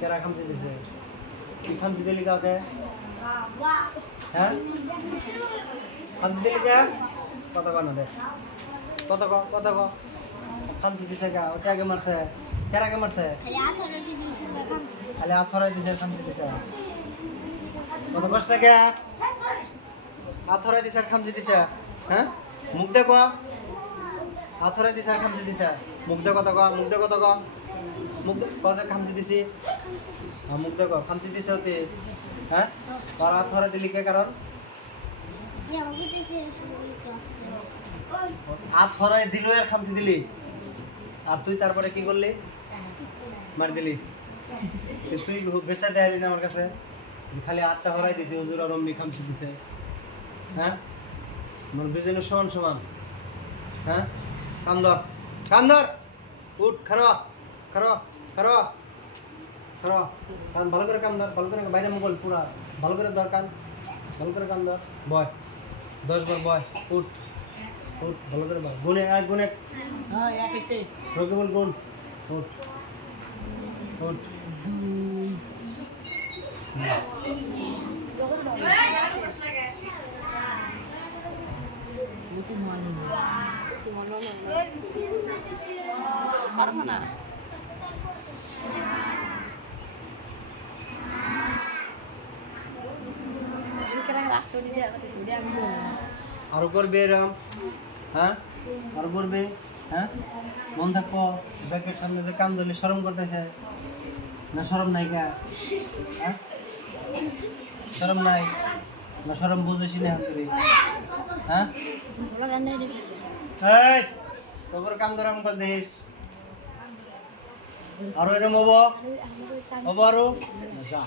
কেরা খামচি দিছে কি খামচি দিলি কাউকে হ্যাঁ খামচি দিলি কে কত কন দে কত ক খামচি দিছে কে ওকে আগে মারছে কেরাকে মারছে খালি হাত ধরাই দিছে খামচি দিছে কত কষ্ট কে হাত ধরাই দিছে আর খামচি দিছে হ্যাঁ মুখ দেখো হাত ধরাই দিছে আর খামচি দিছে মুখ দেখো কত ক মুখ দেখো কত ক মুখ কত খামচি দিছি হ্যাঁ মুখ দেখো খামচি দিছে ওতে হ্যাঁ আর হাত ধরাই দিলি কে কারণ হাত ধরাই দিল আর খামচি দিলি আর তুই তারপরে কি করলি মার দিলি তুই বেচা দেখালি না আমার কাছে খালি হাতটা হরাই দিছে হুজুর আর অমনি খামচি দিছে হ্যাঁ মানে দুজনের সমান সমান হ্যাঁ কান্দর উঠ খারো কান ভালো করে কান্দর ভালো করে বাইরে মোবাইল পুরা ভালো করে ধর কান ভালো করে কান্দর বয় 10 বার বয় উঠ ভালো করে বয় গুনে হ্যাঁ এক হইছে রকিবুল গুন উঠ আরো করবে এরম হ্যাঁ আরো করবে হ্যাঁ মন থাকবো ব্যাগের সামনে যে কান ধরলে শরম করতেছে না শরম নাই কা হ্যাঁ শরম নাই না শরম বুঝেছি না তুই হ্যাঁ এই তোর কান ধরাম কর দেশ আরো এরম হবো আরো যা